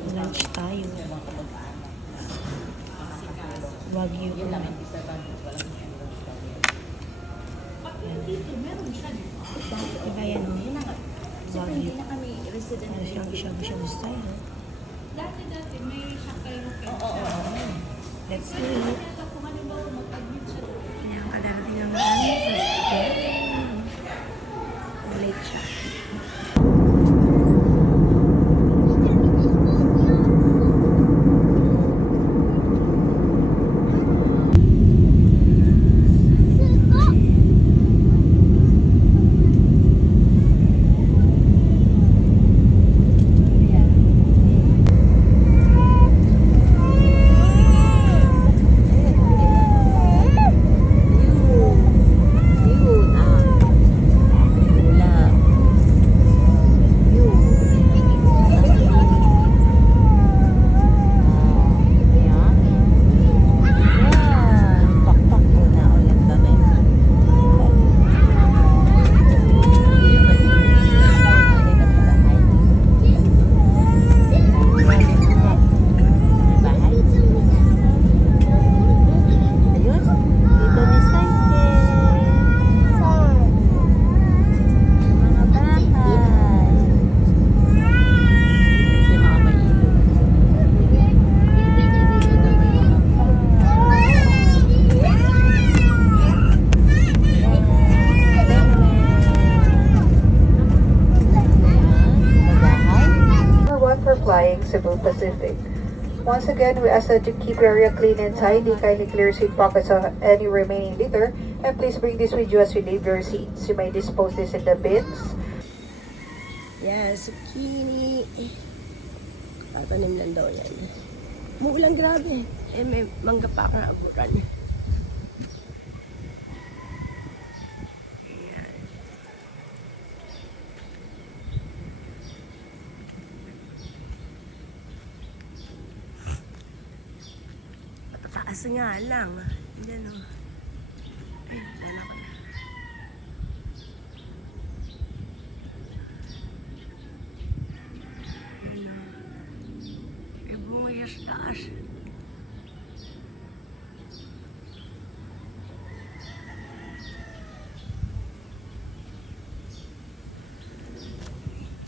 Lunch tayo. Wagyu po. Diba yan o? Wagyu. Ano siyang shabu-shabu style. Dati-dati may siya kayo Let's eat. Kaya kadarating ng ano sa square. Late siya. Yun, ah. Wala. Yun. Ah, yan. Yan. Pakpak mo na ulit kami. Bahay. Ayun, dito ni Saite. Mga bahay. Ito yung mga mailog. Bahay. Number one for flying Cebu Pacific. Once again, we ask that you keep your area clean and tidy. Kindly clear seat pockets of any remaining litter. And please bring this with you as you leave your seats. You may dispose this in the bins. Yan, zucchini. Tatanim lang daw yan. Muulang grabe. Eh, may mangga pa kang aburan. Patataas nga lang. Yan o. Ay, dala ko.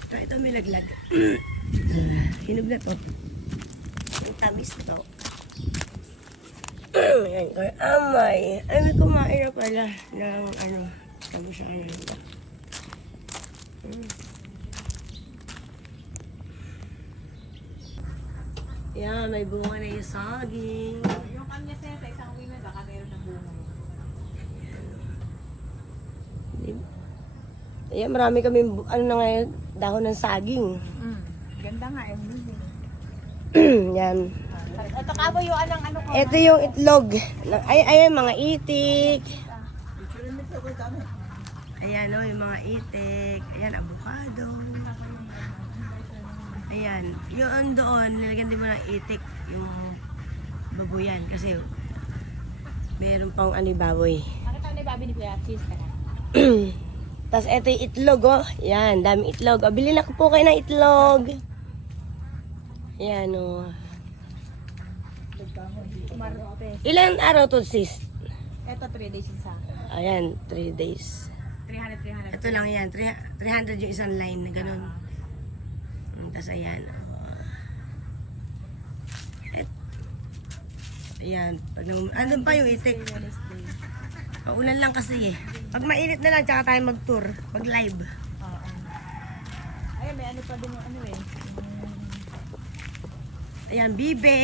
Ito, may laglag. Hinog na. Ang tamis to. Ayan, kaya amay. Ay, may kumain na pala ng ano, tamo siya ano. Mm. Yan, may bunga na yung saging. Yung kanya sa'yo sa isang winner, baka meron ng bunga. Ayan, marami kami, ano na ngayon, dahon ng saging. Mm. Ganda nga eh. Yan. Ito kabayuan ng ano ko. Ito yung itlog. Ay, ayan, mga itik. Ayan, oh, yung mga itik. Ayan, avocado. Ayan. Yung doon, nilagyan din mo ng itik yung babuyan. Kasi meron pang baboy. Nakita ko na yung babi ni Kuya Cheese ka na. Tapos ito yung itlog, oh. Yan, dami itlog. O, bilhin na po kayo ng itlog. Yan, oh. Ilan araw to, sis? Ito 3 days sa akin. Ayan, 3 days. 300, 300. Ito lang yan, 300 300 yung isang line na ganun. Mm, Tapos ayan. oh. Et, ayan. Pag nam- andun pa yung itik. Paulan lang kasi eh. Pag mainit na lang, tsaka tayo mag-tour. Mag-live. Oo. Ayun, may ano pa din yung ano eh. Ayan, bibe.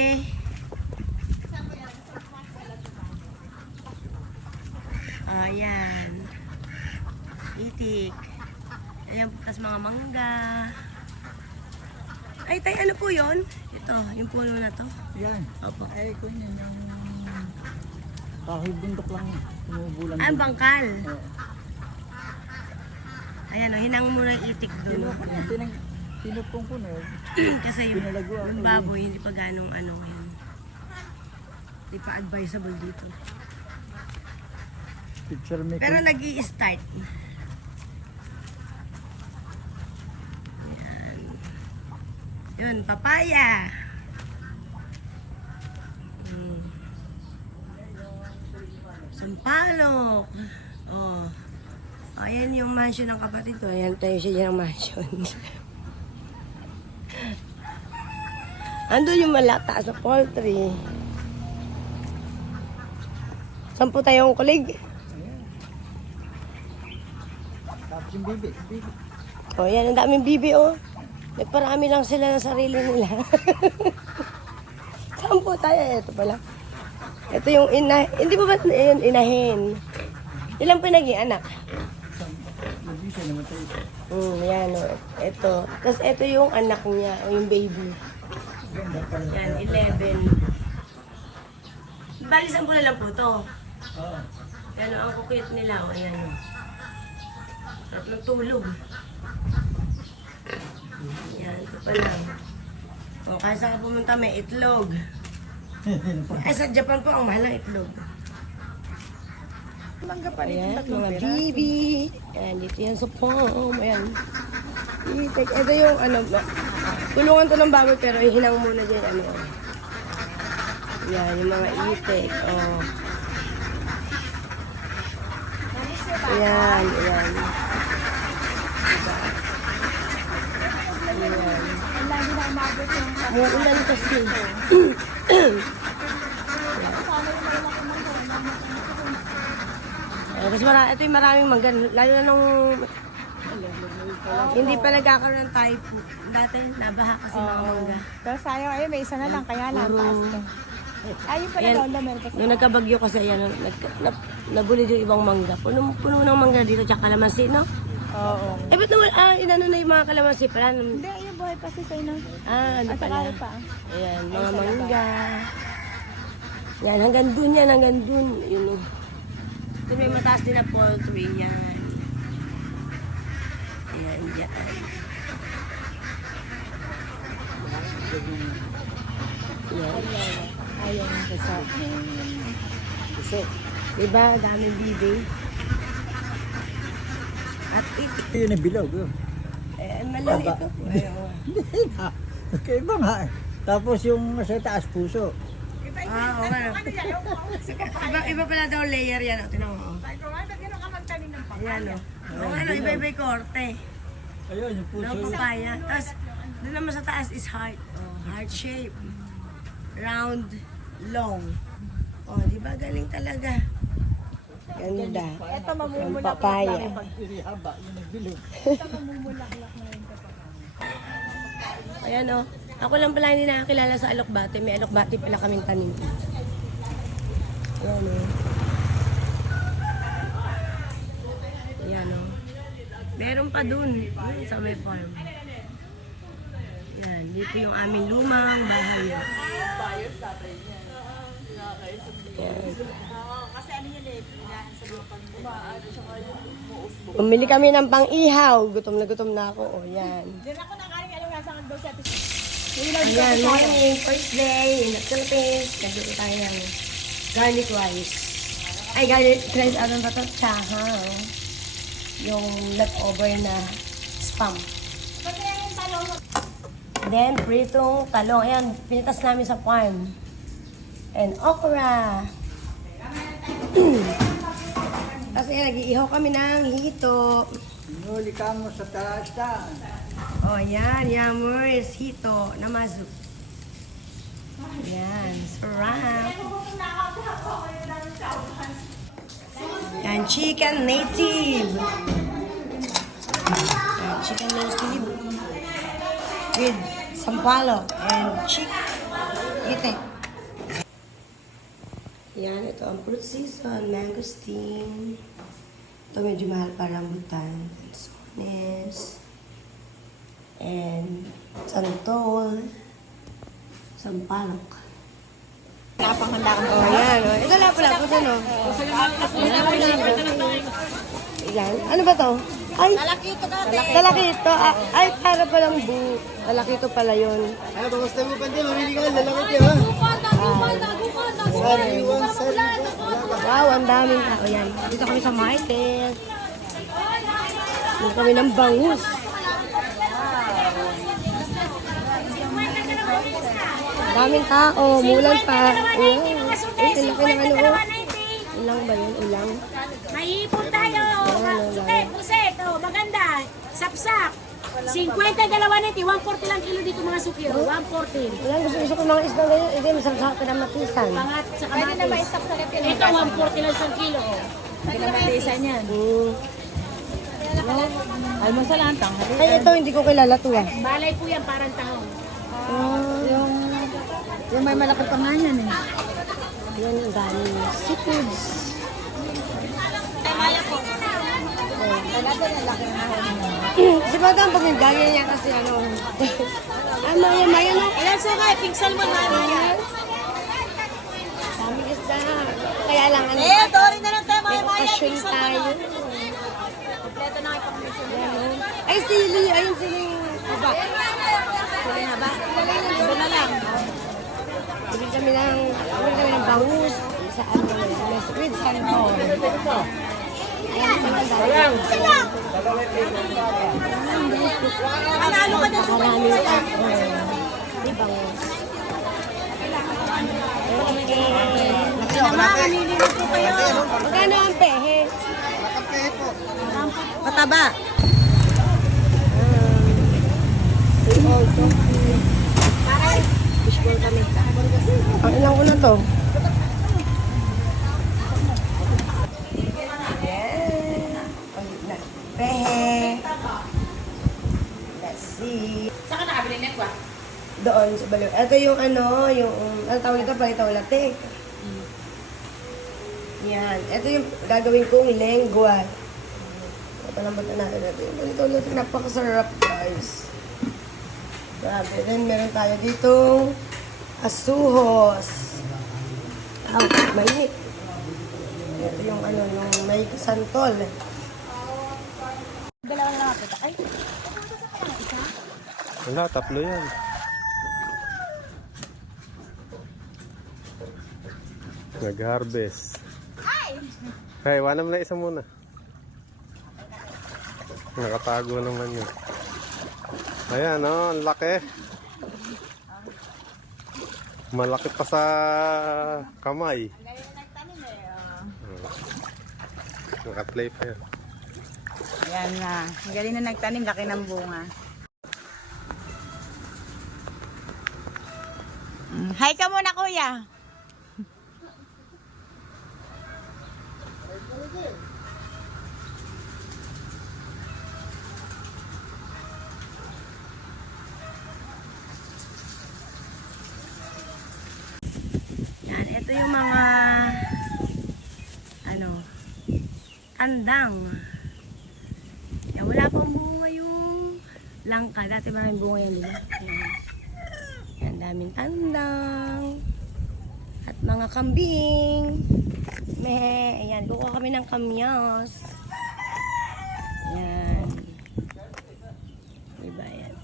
Ayan. Itik. Ayan, tas mga mangga. Ay, tay, ano po yon? Ito, yung puno na to. Yan. Opo. Ay, ko yun yung kahoy bundok lang. Tumubulan Ah, din. bangkal. Oo. Ayan, oh, hinang mo ng itik doon. Tinang- Tinupong ko na. Kasi yung, yung baboy, hindi pa ganong ano yun. Hindi pa advisable dito. Picture me. Pero nag start Ayan. Yun, papaya. Mm. Sampalok. Oh. Ayan yung mansion ng kapatid ko. Ayan tayo siya ng mansion. Ando yung malata sa poultry. Sampu tayong kulig. Tapos yung bibi. O, oh, yan. Ang daming bibi, oh. Nagparami lang sila ng sarili nila. Sampo tayo. Ito pala. Ito yung ina... Hindi ba ba yun inahin? Ilang pinaging anak? Yung bisa namatay. Hmm, yan, oh. Ito. Tapos ito yung anak niya, o yung baby. Yan, 11. Bali, sampo na lang po to. Yan, oh, ang kukit nila, o. Yan, oh. Sarap ng tulog. Yan, ito pa lang. O, kaya saan ka pumunta, may itlog. Ay, sa Japan po, ang mahal ng itlog. Mangga pa rin Ayan, mga bibi. Ayan, dito yan sa farm. Ayan. Itik. Ito yung ano, kulungan to ng baboy pero ihinang muna dyan, ano. Yan, yung mga itik. Oh. Ayan, ayan. Ayan. Muulan kasi. Eh, kasi mara, ito yung maraming mangga. Lalo na nung hindi pa nagkakaroon ng typhoon. Dati, nabaha kasi mga mangga. Pero sayang, ayun, may isa na lang, kaya taas ka. Ayun pala Ayan. doon, meron kasi. Nung nagkabagyo kasi, ayan, nag, na, nabulid yung ibang mangga. Puno, puno ng mangga dito, tsaka kalamansi, no? Oo. Eh, ba't naman, ah, inano na yung mga kalamansi pala? Nung- Hindi, ayun, buhay pa si Sayna. Ah, ano At pala? ano pa. Ayan, mga mangga. Yan, hanggang dun yan, hanggang dun. Yun, oh. Ito may mataas din na poultry, yan. Ayan, yan. Yan. Ayun, kasi. Kasi, diba, daming bibi. At ito, Ito yun yung bilog. oh. eh, maliliit ito. Ayun. Kaiba nga eh. Tapos yung sa taas puso. Ah, oo nga. Iba, iba pala daw layer yan. O, tinan mo. oh. Ayan, o. Oo, ano, iba-iba yung korte. Ayun, yung puso. ng papaya. Tapos, doon naman sa taas is heart. Oh, heart shape. Round, long. Oh, di ba galing talaga? Ganda. Ito, Ang mamumulak papaya. Haba, yun yung bilog. Ayan oh. Ako lang pala hindi nakakilala sa alokbate. May alokbate pala kaming tanim. Ayan oh. Ayan oh. Meron pa dun Sa may farm. Ayan. Dito yung aming lumang bahay. oh. Ayan. Bumili kami ng pang-ihaw. Gutom na gutom na ako. O, yan. Diyan ako nakaling alam nga sa sa Ayan, morning, first day in the Philippines. Nagluto tayo ng garlic rice. Ay, garlic rice, ano ba ito? Chahang. Yung leftover na spam. Then, pritong talong. Ayan, pinitas namin sa farm. And okra. Tapos ayan, nag-iihaw kami ng hito. Nuli ka mo sa taas Oh, yan. Yammers. Hito. Namazu. Yan. Sarap. Yan. Chicken native. Yan. Chicken native. With sampalo and chick. Itik. Yan. Ito ang fruit season. Mangosteen. Ito medyo mahal pa rambutan. Sones and santol, sampalok. Napanghanda ko. Oh, yan. Oh. Ito lang pala. Ito no. Yan. Ano ba to? Ay, Talakito ka, te. talakito. Ah, ay, para palang bu. Talakito pala yun. Ano ba gusto mo pa din? Mamili ka lang, lalaki ka ha? Wow, ang daming tao yan. Dito kami sa market. Dito kami ng bangus. Daming tao, mulan pa. Ayan. mga Ay, suke, laki 50 ng ano. dalawa oh. 90. Ulang ba yun? Ulang? May ipon tayo. Suke, puset. Oh, maganda. Sapsap. 50 dalawa 90. 140 lang kilo dito mga suke. oh. 140. Ulang, gusto, gusto ko mga isda ngayon. Hindi, masarap sa akin ang matisan. Pangat sa kamatis. Ito 140 lang isang kilo. oh. Kinamatisan yan. Ay, mo sa lantang. Ay, ito, hindi ko kilala to ah. Balay po yan parang tahong. Yung, yung may malaki pa nga yan eh. Yan ang dami. Seafoods. Si Madam, pag gagawin niya kasi ano. Ay, maya, maya na. Ilan suka? Pink salmon na. Dami isda. Kaya lang ano. Eh, Dory na lang tayo maya. okasyon Pink salmon. tayo. Kompleto na kayo Ay, sili. Ayun, sili. Aba. Tuloy na ba? Ito na lang. Bili kami ng, bili kami ng bangus. Sa ano, may squid sandal. Ayan. Manalo ka na. Maraming tao. Di kayo. Magkano ang pehe? Pataba. Ang ilang na to. Pehe. Let's see. Saan ka nakabili net ba? Doon sa baliw. Ito yung ano, yung, ang tawag ito, palitaw latte. Yan. Ito yung gagawin kong lengua. Palambutan natin ito. Yung palitaw latte, napakasarap guys. Grabe. Then meron tayo dito asuhos. Ah, mainit. Ito yung ano, yung may santol. Wala, tatlo yan. Nag-harvest. Kaya, iwanan mo na isa muna. Nakatago naman yun. Ayan, oh, ang laki. Malaki pa sa kamay. Nakaplay pa yan. Yan na. Ang galing na nagtanim, laki ng bunga. Mm, Hi ka muna, kuya. Yan, ito yung mga ano, tandang. Yan, wala pang bunga yung langka. Dati maraming bunga yan, di? Yan. Yan, daming tandang. At mga kambing. Meh, ayan, kukuha kami ng kamyas. Yan. Diba yan?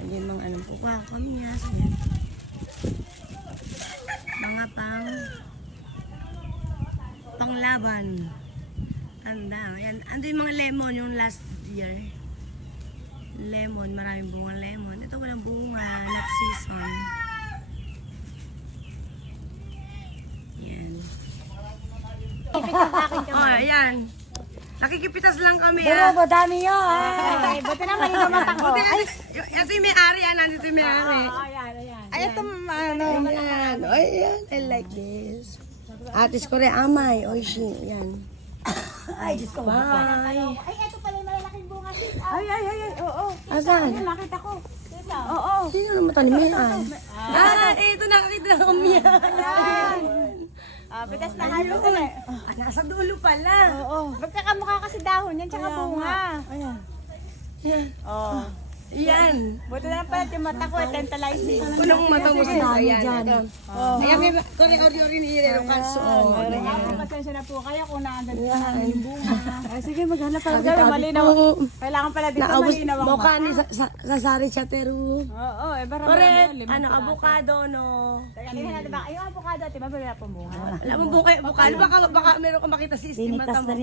Ano yung mga anong ko kamyas. Ayan mga pang panglaban. Tanda. Ayan. Ando yung mga lemon yung last year. Lemon. Maraming bunga lemon. Ito walang bunga. Next season. Yan. Oh, ayan. Nakikipitas lang kami. Pero Pero dami yun. Ay, buti naman yung mata ko. Ay, ito yung may-ari. ah. Nandito yung may-ari. Ayan, ayan. Ay, ito, ano, Ayan. O, ayan. I like this. Atis ko rin amay. Oishi. Ayan. Ay, Diyos ko. Bye. Ay, ito pala yung malalaking bunga. sis. ay, ay, ay, ay, oo. Asan? Nakita ko. Oo. Sino naman tanimin? Ah, eh, ito nakakita na kami yan. Ah, pitas na harvest ulit. Ah, nasa dulo pala. Oo. Magkakamukha kasi dahon yan, tsaka bunga. Yan. Oo. Yan. Buti na lang pala yung mata ko, tantalizing. Unang mata mo sa Ayan. Ito. Ayan, may kore audio rin hihiri ng kanso. Pasensya na po kayo kung naandun na yung bunga. Sige, maghanap pala tayo. Malinaw. Oo. Kailangan pala dito malinaw ang mukha ni sa, sa, sa Sari Chateru. Oo, eh, bara Kore, limang ano, avocado, no. Teka, tingnan natin ba? Yung avocado, ate, mabili na pong bunga. Alam mo, buka, avocado, baka, baka meron ka makita si Steve mata mo.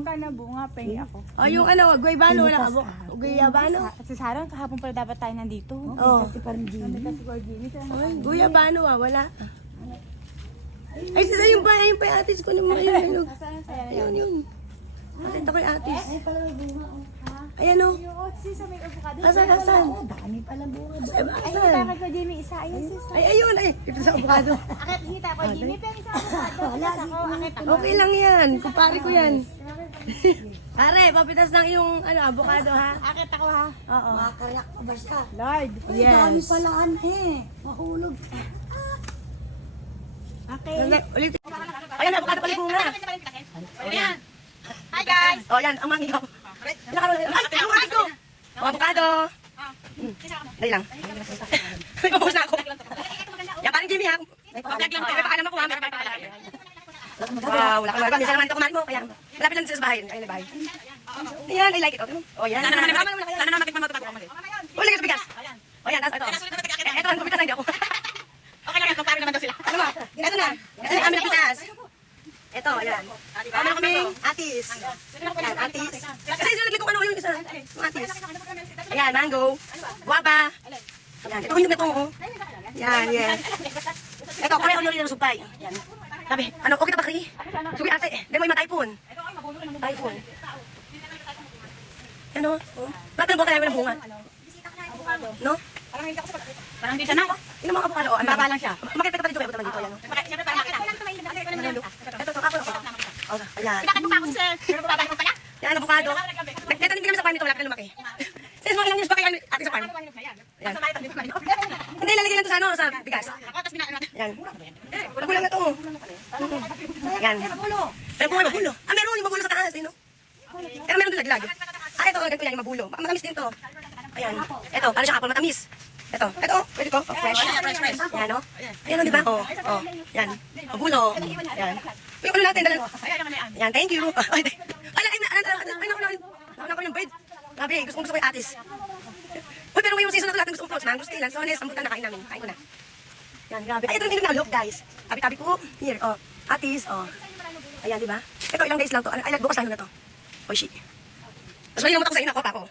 Pagka na bunga, pengi ako. Oh, yung ano, guaybano, wala ka. Guayabano. Si Sarah kahapon pala dapat tayo nandito. Oh. Kasi parang Jimmy. Jimmy. Paano ah? Wala. Ay, sisa yung pa, yung pa yung atis ko naman. Ayun, ayun. Ayun, yun. Makita ko yung atis. Ay, pala may bunga. oh. Ayan o. Yung oh, sis, may avocado. Asan, asan? Dami pala bunga. Asan? bakit ko Jimmy isa? Ayun sis. Ay, ayun. Ay, ito sa abogado. Akit hita ko Jimmy. Pero isa avocado. Wala, ako. Akit ako. Okay lang yan. Kumpare ko yan. Pare, papitas lang yung ano, avocado ha. Akit ako ha. Oo. Makayak ko basta. Lord. Yes. palaan eh. Mahulog. Ulit. Ayan, avocado pala bunga. Ayan. Hi guys. Oh, yan, ang mangi ko. Ay, avocado. Oh, avocado. Dali lang. May pupus na ako. Yan, parang Jimmy ha. May paalam ako ha. Wow, wala ka naman. Minsan naman ito kumain mo. Kaya, malapit lang sa bahay. Ayun, na bahay. Ayan, I like it. Oh, yan. Sana naman, matikman mo ito bago Oh, sa bigas. Oh, yan, ito. Ito, ang kumitas na hindi ako. Okay lang, kumpare naman daw sila. Ano ba? Ito na. Ito yung aming napitas. Ito, ayan. Kami na kaming atis. Ayan, atis. Kasi sila naglik ko ano yung isa. Yung atis. Ayan, mango. Guava. Ayan, ito hindi ito. oh. Yan, yes. Ito, pareho nyo rin ng supay. Yan. Sabi, ano, okay na ba, Kri? Sugi ate, dahil mo yung typhoon. Typhoon. Ano? Oh. Bakit ang buka namin ng bunga? No? Parang dito na. Ino mga avocado. Ang baba lang siya. Makita ka pa dito, kaya naman dito. Ayan. oh. Ito, ito, ako. Oh, ayan. Yan, avocado. Nagtatanim din kami sa farm nito, wala pa lumaki. Since mga ilang years ba kayo ate sa farm? Ayan. Hindi, lalagay lang to sa ano, sa bigas. Yan. Magulang na to. Mhm. Yan. Pero kung may mabulo. Ah, meron yung mabulo sa taas, eh, no? Pero meron din laglag. Ah, ito, ganito yan, yung mabulo. Baka matamis din to. Ayan. Ito, parang siya apple matamis. Ito, ito, pwede to. Oh, fresh. Yan, no? Ayan, no, di ba? Oh, oh. Yan. Mabulo. Yan. Uy, ano natin? Dala. Yan, thank you. Ay, ay, ay, ay, ay, ay, ay, naku, naku, yung bird. Grabe, gusto gusto ko yung atis. Uy, pero ngayong season na to, lahat gusto kong fruits, mangoes, tilan, sones, ambutan na kain namin. Kain ko na. Yan, grabe. Ay, ito yung na look, guys. Tabi-tabi ko. Here, oh. Atis, oh. Ayan, di ba? Ito, ilang days lang to. Ay, bukas lang na to. Oh, shit. Tapos may naman ako sa ina ko, pa ako.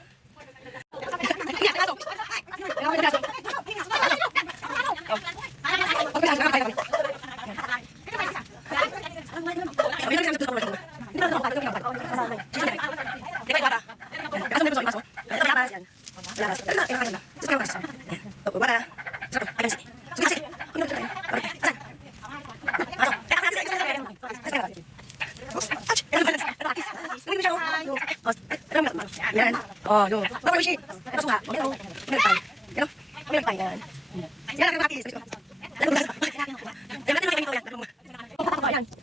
Yan. Oh, no. Baka may shit. Ito suha. Oh, no. May nagpay. Yan. May nagpay. Yan. Yan ang kakis. Yan. Yan. Yan. Yan. Yan.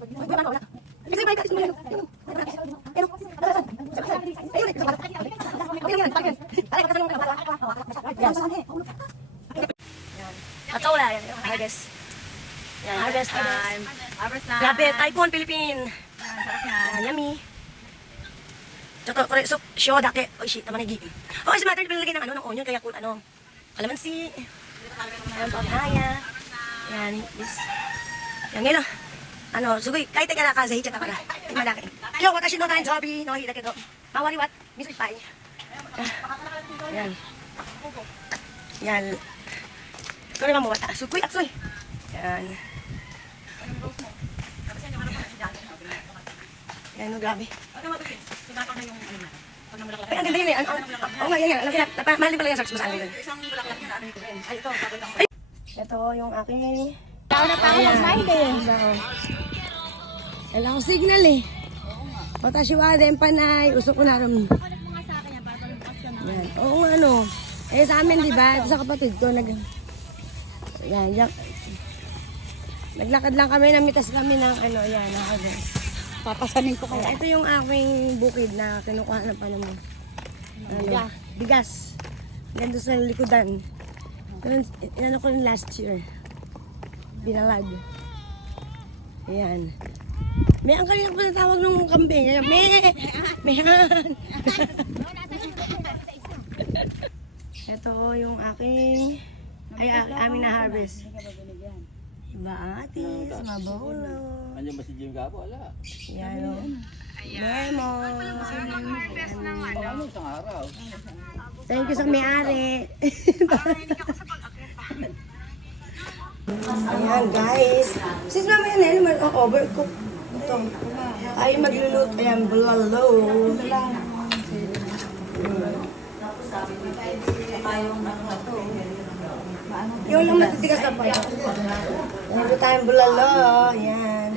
Ayan. At so wala, yan, yung harvest. Yan, harvest time. Harvest na. Grabe, Typhoon, Philippine. Yan, yummy. Choco, kore, soup, syo, dake. Oy, shit, tamanigi. Oh, as a matter, pinalagay ng ano, ng onion, kaya kung ano, kalamansi. Yan, papaya. Yan, this. Yan, ngayon, ano, sugoi, kahit teka na ka, sa hichat ako na. Tingnan natin. Yo, watashi no tayo, zombie, no, hita kedo. Mawari wat, miso pai. Yan. Yan. Ito naman mo, wata. Sugoi, atsoy. Yan. Yan, no, grabe. Ay, ang ganda yun eh. Ang- ang- Oo nga, yan nga. Alam ko na, napa- Mahal din pala yung search mo sa akin yun. Ay, Ito yung aking... Tao na tao mag-smile eh. Wala akong signal eh. Watashi wa den panay. Usok ko na rin. Yan. Oo nga, ano. Eh sa amin, di ba? Sa kapatid ko, nag... Yan, yan. Naglakad lang kami, namitas kami ng ano, yan, nakagos. Papasanin ko kaya. Ito yung aking bukid na kinukuha ng paano mo. Ano, bigas. Ganda sa likodan. Yun, inano ko yung last year. Binalag. Ayan. May ang kanina pa tawag ng kambing. Ayan, May! Mayhan! Ito yung aking, ay aming na-harvest. Iba ang atis, mabulo. Andiyan ba si Jim Gabo? Wala. Yan o. Lemon. Ano isang araw? Thank you sa may-ari. Ayan guys. Sis mamaya na yun, mag-overcook. Ito. Tayo magluluto. Ayan, bulalo. Yung lang matitigas na pa. Meron tayong bulalo. Ayan.